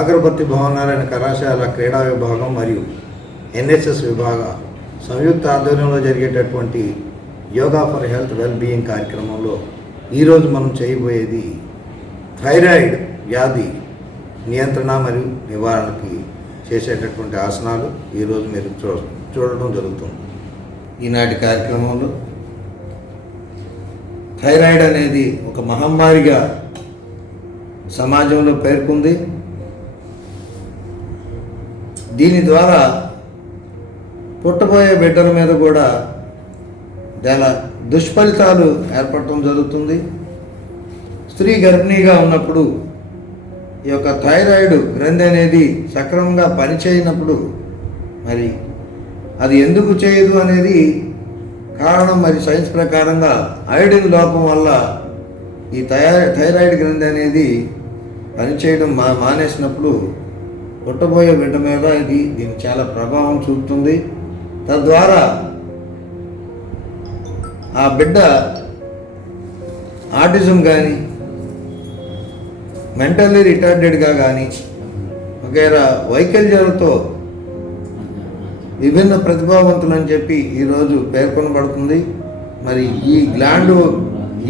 అగరబత్తి భవనారాయణ కళాశాల క్రీడా విభాగం మరియు ఎన్ఎస్ఎస్ విభాగ సంయుక్త ఆధ్వర్యంలో జరిగేటటువంటి yoga for health well being కార్యక్రమంలో ఈరోజు మనం చేయబోయేది థైరాయిడ్ వ్యాధి నియంత్రణ మరియు నివారణకి చేసేటటువంటి ఆసనాలు ఈరోజు మీరు చూ చూడటం జరుగుతుంది. ఈనాటి కార్యక్రమంలో థైరాయిడ్ అనేది ఒక మహమ్మారిగా సమాజంలో పేర్కొంది. దీని ద్వారా పుట్టబోయే బిడ్డల మీద కూడా చాలా దుష్ఫలితాలు ఏర్పడటం జరుగుతుంది. స్త్రీ గర్భిణీగా ఉన్నప్పుడు ఈ యొక్క థైరాయిడ్ గ్రంథి అనేది సక్రమంగా పనిచేయనప్పుడు మరి అది ఎందుకు చేయదు అనేది కారణం మరి సైన్స్ ప్రకారంగా ఐడిన్ లోపం వల్ల ఈ థైరాయిడ్ గ్రంథి అనేది పనిచేయడం మా మానేసినప్పుడు పుట్టబోయే బిడ్డ మీద ఇది దీనికి చాలా ప్రభావం చూపుతుంది. తద్వారా ఆ బిడ్డ ఆటిజం కానీ మెంటల్లీ రిటార్డెడ్గా కానీ వగైరా వైకల్యాలతో విభిన్న ప్రతిభావంతులు అని చెప్పి ఈరోజు పేర్కొనబడుతుంది. మరి ఈ గ్లాండ్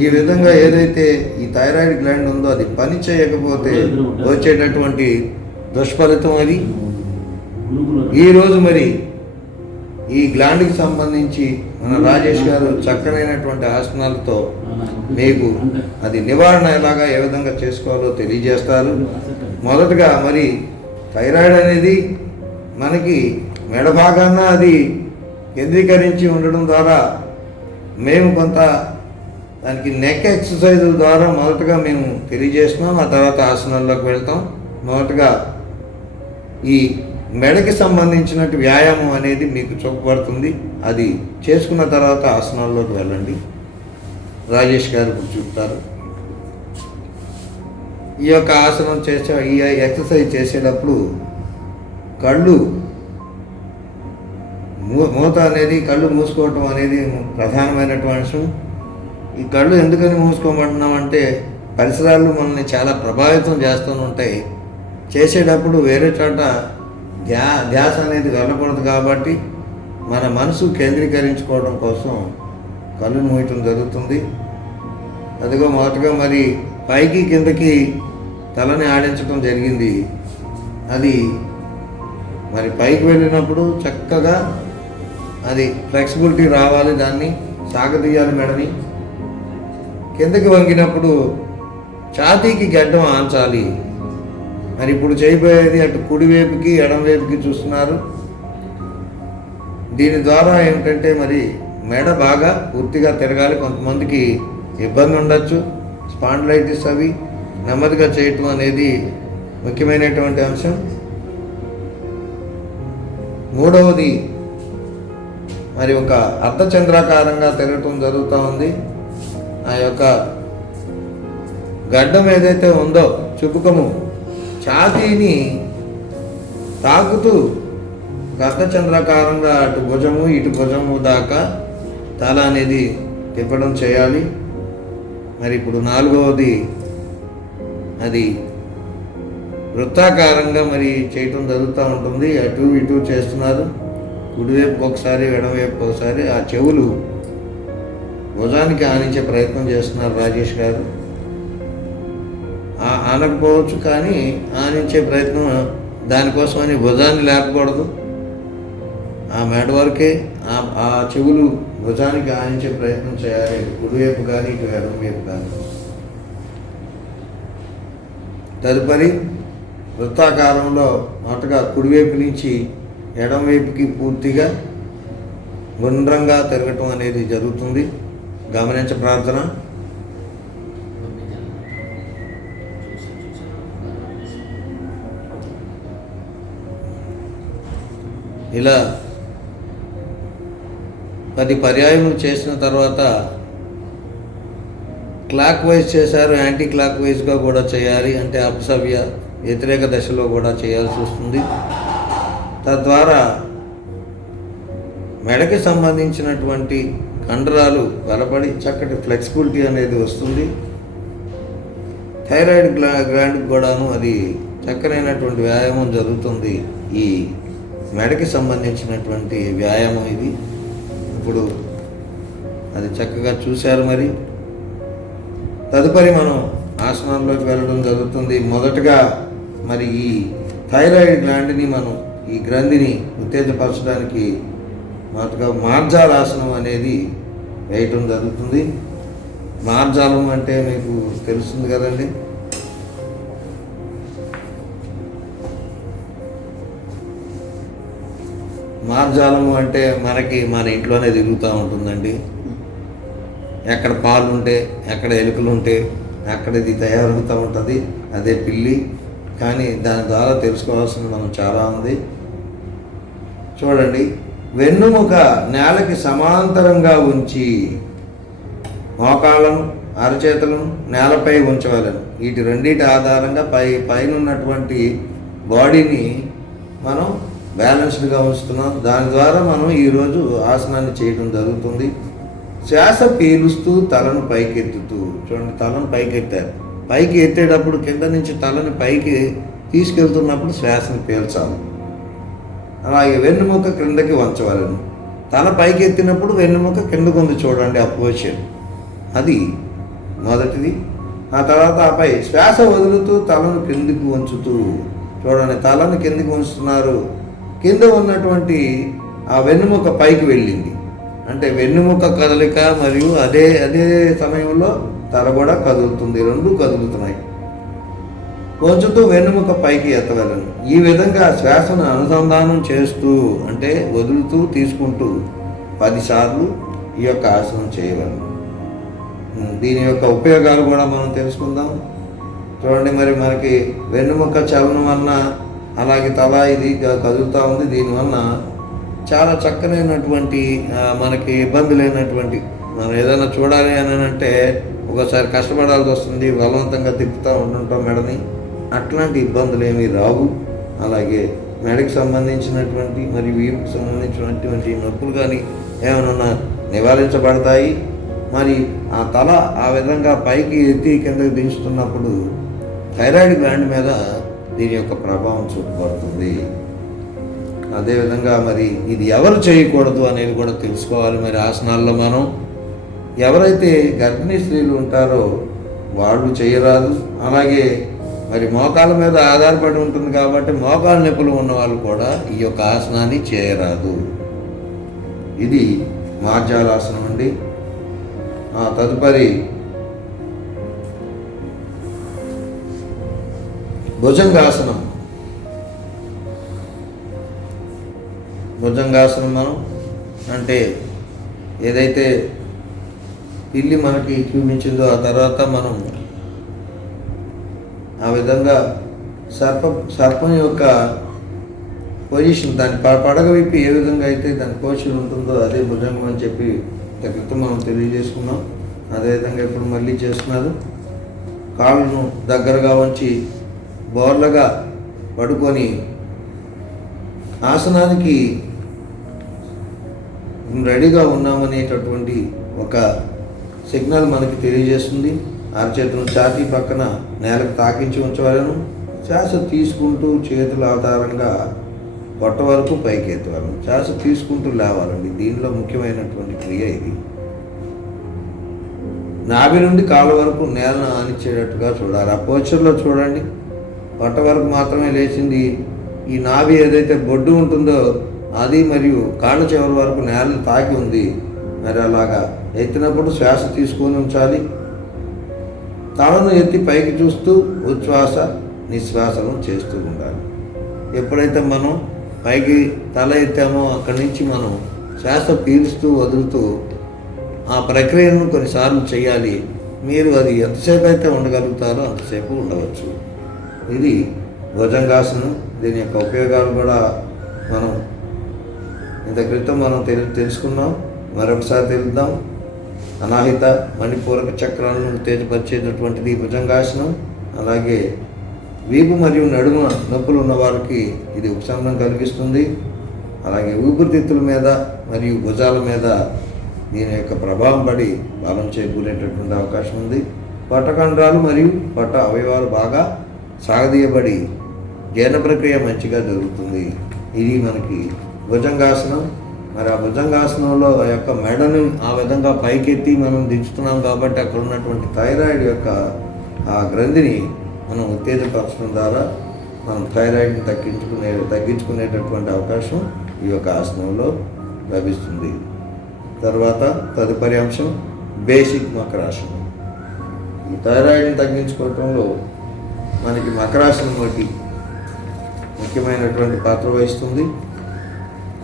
ఈ విధంగా ఏదైతే ఈ థైరాయిడ్ గ్లాండ్ ఉందో అది పని చేయకపోతే వచ్చేటటువంటి దుష్ఫలితం అది. ఈరోజు మరి ఈ గ్లాండ్కి సంబంధించి మన రాజేష్ గారు చక్కనైనటువంటి ఆసనాలతో మీకు అది నివారణ ఎలాగా ఏ విధంగా చేసుకోవాలో తెలియజేస్తారు. మొదటగా మరి థైరాయిడ్ అనేది మనకి మెడ భాగాన అది కేంద్రీకరించి ఉండడం ద్వారా మేము కొంత దానికి నెక్ ఎక్సర్సైజ్ ద్వారా మొదటగా మేము తెలియజేస్తున్నాం. ఆ తర్వాత ఆసనాల్లోకి వెళ్తాం. మొదటగా ఈ మెడకి సంబంధించినట్టు వ్యాయామం అనేది మీకు చూపబడుతుంది. అది చేసుకున్న తర్వాత ఆసనాల్లోకి వెళ్ళండి. రాజేష్ గారు ఇప్పుడు చూపుతారు. ఈ యొక్క ఆసనం చేసే ఈ ఎక్సర్సైజ్ చేసేటప్పుడు కళ్ళు మూ- మూత అనేది కళ్ళు మూసుకోవటం అనేది ప్రధానమైనటువంటి అంశం ఈ కళ్ళు ఎందుకని మూసుకోమంటున్నామంటే పరిసరాలు మనల్ని చాలా ప్రభావితం చేస్తూ ఉంటాయి. చేసేటప్పుడు వేరే చోట ధ్యా ధ్యాస అనేది వెళ్ళకూడదు కాబట్టి మన మనసు కేంద్రీకరించుకోవడం కోసం కళ్ళు మూయటం జరుగుతుంది. అదిగో మొదటగా మరి పైకి కిందకి తలని ఆడించడం జరిగింది. అది మరి పైకి వెళ్ళినప్పుడు చక్కగా అది ఫ్లెక్సిబిలిటీ రావాలి దాన్ని సాగదీయాలి మెడని. కిందకి వంగినప్పుడు ఛాతీకి గడ్డం ఆంచాలి. మరి ఇప్పుడు చేయబోయేది అటు కుడివైపుకి ఎడమవైపుకి చూస్తున్నారు. దీని ద్వారా ఏమిటంటే మరి మెడ బాగా పూర్తిగా తిరగాలి. కొంతమందికి ఇబ్బంది ఉండొచ్చు. స్పాండ్లైటిస్ అవి నెమ్మదిగా చేయటం అనేది ముఖ్యమైనటువంటి అంశం. మూడవది మరి ఒక అర్ధచంద్రాకారంగా తిరగటం జరుగుతూ ఉంది. ఆ యొక్క గడ్డం ఏదైతే ఉందో చుపుకము ఛాతీని తాకుతూ గర్ధచంద్రాకారంగా అటు భుజము ఇటు భుజము దాకా తల అనేది తిప్పడం చేయాలి. మరి ఇప్పుడు నాలుగవది అది వృత్తాకారంగా మరి చేయటం జరుగుతూ ఉంటుంది. అటు ఇటు చేస్తున్నారు. కుడివైపు ఒకసారి ఎడమవైపు ఒకసారి ఆ చెవులు భుజానికి ఆనించే ప్రయత్నం చేస్తున్నారు రాజేష్ గారు. ఆనకపోవచ్చు కానీ ఆనించే ప్రయత్నం దానికోసమని భుజాన్ని లేపకూడదు. ఆ మెడ వరకే ఆ ఆ చెవులు భుజానికి ఆనించే ప్రయత్నం చేయాలి. కుడివైపు కానీ ఇటు ఎడమవైపు కానీ. తదుపరి వృత్తాకారంలో మొదటగా కుడివైపు నుంచి ఎడమవైపుకి పూర్తిగా గుండ్రంగా తిరగటం అనేది జరుగుతుంది. గమనించ ప్రార్థన. ఇలా పది పర్యాయములు చేసిన తర్వాత క్లాక్ వైజ్ చేశారు యాంటీ క్లాక్ వైజ్గా కూడా చేయాలి అంటే అపసవ్య వ్యతిరేక దశలో కూడా చేయాల్సి వస్తుంది. తద్వారా మెడకి సంబంధించినటువంటి కండరాలు బలపడి చక్కటి ఫ్లెక్సిబిలిటీ అనేది వస్తుంది. థైరాయిడ్ గ్లా గ్లాండ్ కూడాను అది చక్కనైనటువంటి వ్యాయామం జరుగుతుంది ఈ మెడకి సంబంధించినటువంటి వ్యాయామం ఇది. ఇప్పుడు అది చక్కగా చూశారు మరి. తదుపరి మనం ఆసనాల్లోకి వెళ్ళడం జరుగుతుంది. మొదటగా మరి ఈ థైరాయిడ్ గ్లాండ్ని మనం ఈ గ్రంథిని ఉత్తేజపరచడానికి మొదటగా మార్జాలాసనం అనేది వేయటం జరుగుతుంది. మార్జాలం అంటే మీకు తెలుస్తుంది కదండి. మార్జాలము అంటే మనకి మన ఇంట్లోనే తిరుగుతూ ఉంటుందండి. ఎక్కడ పాలు ఉంటే ఎక్కడ ఎలుకలు ఉంటే అక్కడ ఇది తయారవుతూ ఉంటుంది. అదే పిల్లి. కానీ దాని ద్వారా తెలుసుకోవాల్సింది మనం చాలా ఉంది. చూడండి. వెన్నుముక నేలకి సమాంతరంగా ఉంచి మోకాళ్ళను అరచేతులను నేలపై ఉంచవలను. వీటి రెండింటి ఆధారంగా పై పైన ఉన్నటువంటి బాడీని మనం బ్యాలెన్స్డ్గా ఉంచుతున్నాం. దాని ద్వారా మనం ఈరోజు ఆసనాన్ని చేయడం జరుగుతుంది. శ్వాస పీలుస్తూ తలను పైకెత్తుతూ చూడండి తలను పైకెత్తారు. పైకి ఎత్తేటప్పుడు కింద నుంచి తలని పైకి తీసుకెళ్తున్నప్పుడు శ్వాసను పీల్చాలి. అలాగే వెన్నుముక క్రిందకి వంచవలను తల పైకి ఎత్తినప్పుడు వెన్నుముక కిందకు ఉంది చూడండి ఆ పొజిషన్ అది మొదటిది. ఆ తర్వాత ఆపై శ్వాస వదులుతూ తలను కిందికి వంచుతూ చూడండి తలను కిందికి ఉంచుతున్నారు కింద ఉన్నటువంటి ఆ వెన్నుముక పైకి వెళ్ళింది. అంటే వెన్నుముక కదలిక మరియు అదే అదే సమయంలో తల కూడా కదులుతుంది. రెండు కదులుతున్నాయి. కొంచెంతో వెన్నుముక పైకి ఎత్తగలను. ఈ విధంగా శ్వాసను అనుసంధానం చేస్తూ అంటే వదులుతూ తీసుకుంటూ పదిసార్లు ఈ యొక్క ఆసనం చేయగలను. దీని యొక్క ఉపయోగాలు కూడా మనం తెలుసుకుందాం. చూడండి మరి మనకి వెన్నుముక చలనం అన్న అలాగే తల ఇది కదులుతూ ఉంది. దీనివల్ల చాలా చక్కనైనటువంటి మనకి ఇబ్బంది లేనటువంటి మనం ఏదైనా చూడాలి అని అంటే ఒకసారి కష్టపడాల్సి వస్తుంది. బలవంతంగా తిప్పుతూ ఉంటుంటాం మెడని అట్లాంటి ఇబ్బందులు ఏమీ రావు. అలాగే మెడకి సంబంధించినటువంటి మరియు వీపుకి సంబంధించినటువంటి నొప్పులు కానీ ఏమైనా నివారించబడతాయి. మరి ఆ తల ఆ విధంగా పైకి ఎత్తి కిందకి దించుతున్నప్పుడు థైరాయిడ్ గ్లాండ్ మీద దీని యొక్క ప్రభావం చూపబడుతుంది. అదేవిధంగా మరి ఇది ఎవరు చేయకూడదు అనేది కూడా తెలుసుకోవాలి. మరి ఆసనాల్లో మనం ఎవరైతే గర్భిణీ స్త్రీలు ఉంటారో వాళ్ళు చేయరాదు. అలాగే మరి మోకాల మీద ఆధారపడి ఉంటుంది కాబట్టి మోకాల నొప్పులు ఉన్న వాళ్ళు కూడా ఈ యొక్క ఆసనాన్ని చేయరాదు. ఇది మార్జాలాసనం అండి. తదుపరి భుజంగాసనం. భుజంగాసనం మనం అంటే ఏదైతే పిల్లి మనకి చూపించిందో ఆ తర్వాత మనం ఆ విధంగా సర్ప సర్పం యొక్క పొజిషన్ దాని పడగ విప్పి ఏ విధంగా అయితే దాని పొజిషన్ ఉంటుందో అదే భుజంగం అని చెప్పి ఇంత క్రితం మనం తెలియజేసుకున్నాం. అదేవిధంగా ఇప్పుడు మళ్ళీ చేస్తున్నారు. కాళ్ళను దగ్గరగా ఉంచి బోర్లగా పడుకొని ఆసనానికి రెడీగా ఉన్నామనేటటువంటి ఒక సిగ్నల్ మనకి తెలియజేస్తుంది. అరచేతులను ఛాతీ పక్కన నేలకు తాకించి ఉంచవలను శ్వాస తీసుకుంటూ చేతుల ఆధారంగా పొట్ట వరకు పైకి ఎత్తవలను శ్వాస తీసుకుంటూ లేవాలండి. దీనిలో ముఖ్యమైనటువంటి క్రియ ఇది. నాభి నుండి కాళ్ళ వరకు నేలను ఆనిచ్చేటట్టుగా చూడాలి. ఆ పోచర్లో చూడండి. పొట్ట వరకు మాత్రమే లేచింది. ఈ నాభి ఏదైతే బొడ్డు ఉంటుందో అది మరియు కాళ్ళ చివరి వరకు నేలను తాకి ఉంది. మరి అలాగా ఎత్తినప్పుడు శ్వాస తీసుకొని ఉంచాలి. తలను ఎత్తి పైకి చూస్తూ ఉచ్ఛ్వాస నిశ్వాసను చేస్తూ ఉండాలి. ఎప్పుడైతే మనం పైకి తల ఎత్తామో అక్కడి నుంచి మనం శ్వాస పీలుస్తూ వదులుతూ ఆ ప్రక్రియను కొన్నిసార్లు చేయాలి. మీరు అది ఎంతసేపు అయితే ఉండగలుగుతారో అంతసేపు ఉండవచ్చు. ఇది భుజంగాసనం దీని యొక్క ఉపయోగాలు కూడా మనం ఇంత క్రితం మనం తెలు తెలుసుకున్నాం. మరొకసారి తెలుద్దాం. అనాహిత మణిపూరక చక్రాలను ఉత్తేజపరిచేటటువంటిది భుజంగాసనం అలాగే వీపు మరియు నడుమ నొప్పులు ఉన్న వారికి ఇది ఉపశమనం కలిగిస్తుంది. అలాగే ఊపిరితిత్తుల మీద మరియు భుజాల మీద దీని యొక్క ప్రభావం పడి బలం చేకూరేటటువంటి అవకాశం ఉంది. పట్టకండ్రాలు మరియు పట్ట అవయవాలు బాగా సాగదీయబడి జీర్ణ ప్రక్రియ మంచిగా జరుగుతుంది. ఇది మనకి భుజంగాసనం. మరి ఆ భుజంగాసనంలో ఆ యొక్క మెడను ఆ విధంగా పైకెత్తి మనం దించుతున్నాం కాబట్టి అక్కడ ఉన్నటువంటి థైరాయిడ్ యొక్క ఆ గ్రంథిని మనం ఉత్తేజపరచడం ద్వారా మనం థైరాయిడ్ని తగ్గించుకునే తగ్గించుకునేటటువంటి అవకాశం ఈ యొక్క ఆసనంలో లభిస్తుంది. తర్వాత తదుపరి అంశం బేసిక్ మకరాసనం ఈ థైరాయిడ్ని తగ్గించుకోవటంలో మనకి మకరాసనం ఒకటి ముఖ్యమైనటువంటి పాత్ర వహిస్తుంది.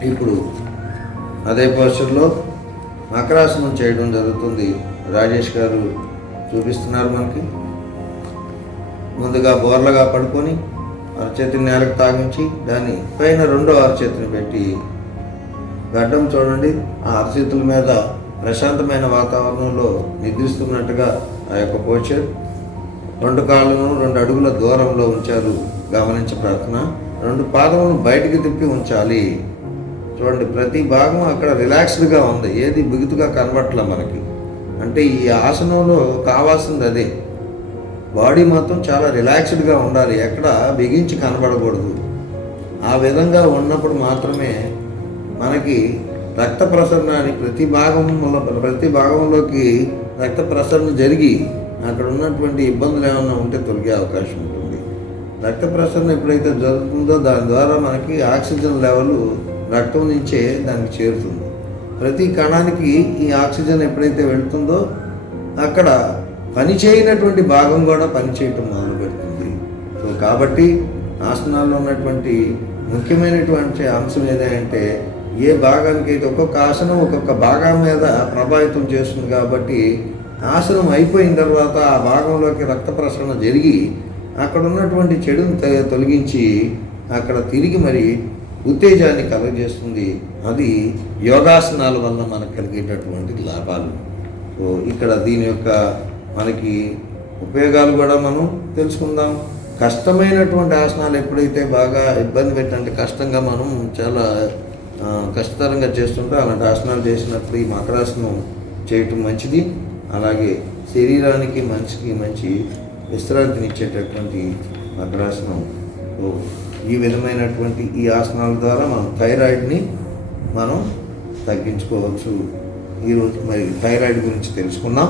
ఇప్పుడు అదే పోస్టర్లో మకరాసనం చేయడం జరుగుతుంది. రాజేష్ గారు చూపిస్తున్నారు మనకి. ముందుగా బోర్లగా పడుకొని అరచేతిని నేలకు తాగించి దాని పైన రెండో అరచేతిని పెట్టి గడ్డం చూడండి. ఆ అరచేతుల మీద ప్రశాంతమైన వాతావరణంలో నిద్రిస్తున్నట్టుగా ఆ యొక్క పోచర్ రెండు కాళ్ళను రెండు అడుగుల దూరంలో ఉంచారు. గమనించే ప్రార్థన. రెండు పాదములను బయటికి తిప్పి ఉంచాలి. చూడండి ప్రతి భాగం అక్కడ రిలాక్స్డ్గా ఉంది. ఏది బిగుతుగా కనబట్ల మనకి. అంటే ఈ ఆసనంలో కావాల్సింది అదే. బాడీ మాత్రం చాలా రిలాక్స్డ్గా ఉండాలి. ఎక్కడ బిగించి కనబడకూడదు. ఆ విధంగా ఉన్నప్పుడు మాత్రమే మనకి రక్త ప్రసరణని ప్రతి భాగంలో ప్రతి భాగంలోకి రక్త ప్రసరణ జరిగి అక్కడ ఉన్నటువంటి ఇబ్బందులు ఏమైనా ఉంటే తొలగే అవకాశం ఉంటుంది. రక్త ప్రసరణ ఎప్పుడైతే జరుగుతుందో దాని ద్వారా మనకి ఆక్సిజన్ లెవెల్ రక్తం నుంచే దానికి చేరుతుంది. ప్రతి కణానికి ఈ ఆక్సిజన్ ఎప్పుడైతే వెళ్తుందో అక్కడ పనిచేయనటువంటి భాగం కూడా పనిచేయటం మొదలు పెడుతుంది. సో కాబట్టి ఆసనాల్లో ఉన్నటువంటి ముఖ్యమైనటువంటి అంశం ఏదంటే ఏ భాగానికి అయితే ఒక్కొక్క ఆసనం ఒక్కొక్క భాగం మీద ప్రభావితం చేస్తుంది కాబట్టి ఆసనం అయిపోయిన తర్వాత ఆ భాగంలోకి రక్త ప్రసరణ జరిగి అక్కడ ఉన్నటువంటి చెడును తొలగించి అక్కడ తిరిగి మరి ఉత్తేజాన్ని కలుగజేస్తుంది. అది యోగాసనాల వల్ల మనకు కలిగేటటువంటి లాభాలు. సో ఇక్కడ దీని యొక్క మనకి ఉపయోగాలు కూడా మనం తెలుసుకుందాం. కష్టమైనటువంటి ఆసనాలు ఎప్పుడైతే బాగా ఇబ్బంది పెట్టంటే కష్టంగా మనం చాలా కష్టతరంగా చేస్తుంటే అలాంటి ఆసనాలు చేసినప్పుడు ఈ మకరాసనం చేయటం మంచిది. అలాగే శరీరానికి మనిషికి మంచి విశ్రాంతిని ఇచ్చేటటువంటి ఈ విధమైనటువంటి ఈ ఆసనాల ద్వారా మనం థైరాయిడ్ని మనం తగ్గించుకోవచ్చు. ఈరోజు మరి థైరాయిడ్ గురించి తెలుసుకున్నాం